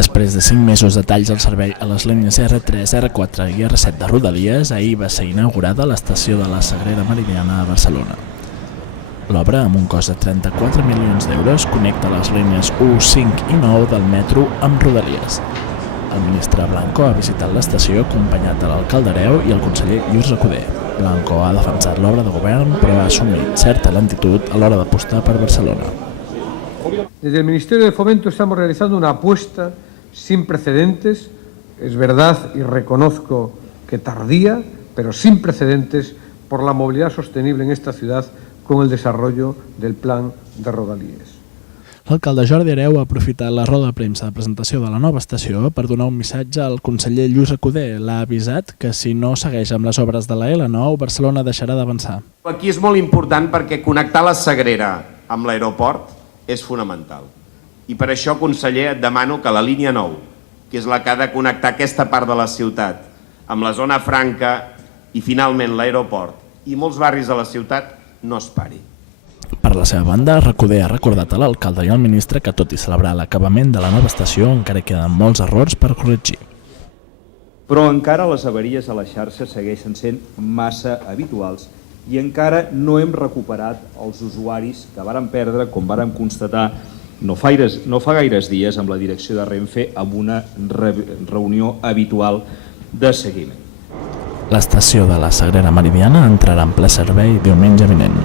Després de 5 mesos de talls al servei a les línies R3, R4 i R7 de Rodalies, ahir va ser inaugurada l'estació de la Sagrera Meridiana a Barcelona. L'obra, amb un cost de 34 milions d'euros, connecta les línies 1, 5 i 9 del metro amb Rodalies. El ministre Blanco ha visitat l'estació acompanyat de l'alcalde Hereu i el conseller Lluís Recoder. Blanco ha defensat l'obra de govern, però ha assumit certa lentitud a l'hora d'apostar per Barcelona. Desde el Ministerio de Fomento estamos realizando una apuesta sin precedentes, es verdad y reconozco que tardía, pero sin precedentes por la movilidad sostenible en esta ciudad con el desarrollo del plan de Rodalies. L'alcalde Jordi Hereu ha aprofitat la roda de premsa de presentació de la nova estació per donar un missatge al conseller Lluís Recoder. L'ha avisat que si no segueix amb les obres de la L9, Barcelona deixarà d'avançar. Aquí és molt important perquè connectar la Sagrera amb l'aeroport és fonamental. I per això, conseller, et demano que la línia 9, que és la que ha de connectar aquesta part de la ciutat amb la zona franca i finalment l'aeroport i molts barris de la ciutat, no es pari. Per la seva banda, Recoder ha recordat a l'alcalde i al ministre que, tot i celebrar l'acabament de la nova estació, encara queden molts errors per corregir. Però encara les avaries a la xarxa segueixen sent massa habituals i encara no hem recuperat els usuaris que vàrem perdre, com vàrem constatar no fa gaires dies amb la direcció de Renfe amb una reunió habitual de seguiment. L'estació de la Sagrera Meridiana entrarà en ple servei diumenge vinent.